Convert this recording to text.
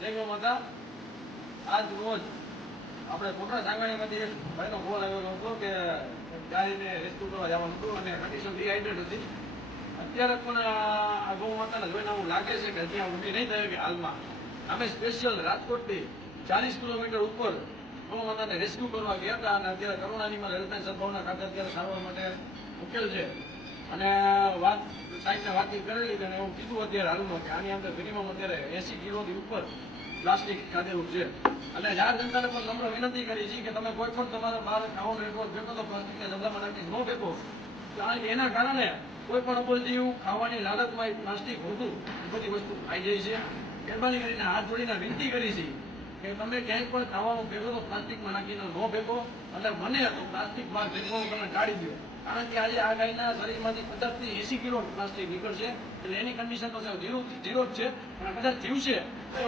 જેમાં હતા આજ રોજ આપણે કોટડા સાંગાણીમાંથી એક ભાઈનો ફોન આવેલો હતો કે ગાડીને રેસ્ક્યુ કરવા જવાનું હતું અને કન્ડિશન ડિહાઇડ્રેટ હતી. અત્યારે પણ આ ગૌ માતાને જોઈને એવું લાગે છે કે ત્યાં ઊભી નહીં થાય કે હાલમાં અમે સ્પેશિયલ રાજકોટથી 40 કિલોમીટર ઉપર ગૌ માતાને રેસ્ક્યુ કરવા ગયા હતા અને અત્યારે કરુણાનીમાં હેલ્પલાઇન સદભાવના ખાતે અત્યારે સારવાર માટે મૂકેલ છે. અને વાત સાહેબને વાતચીત કરેલી અને એવું કીધું અત્યારે હાલમાં કે આની અંદર મિનિમમ અત્યારે 80 કિલોથી ઉપર પ્લાસ્ટિક ખાધેલું છે. અને જાહેર જનતાને પણ નમ્ર વિનંતી કરી છે કે તમે કોઈ પણ તમારા બહાર ખાવાનું રેકોર્ડ ફેંકો તો પ્લાસ્ટિકના ડબ્બામાં નાખી ન ફેંકો. કારણ કે એના કારણે કોઈ પણ અબોલજીવ ખાવાની લાલચમાં પ્લાસ્ટિક હોતું બધી વસ્તુ ખાઈ જાય છે. મહેરબાની કરીને હાથ જોડીને વિનંતી કરી છે કે તમે ક્યાંય પણ ખાવાનું ફેંકો તો પ્લાસ્ટિકમાં નાખીને ન ફેંકો. અને બને તો પ્લાસ્ટિક બહાર ફેંકવાનું તમે ટાળી દો. કારણ કે આજે આ ગાયના શરીરમાંથી 50 થી 80 કિલો પ્લાસ્ટિક નીકળશે એટલે એની કન્ડિશન તો ઝીરો જ છે. અને કદાચ જીવશે તો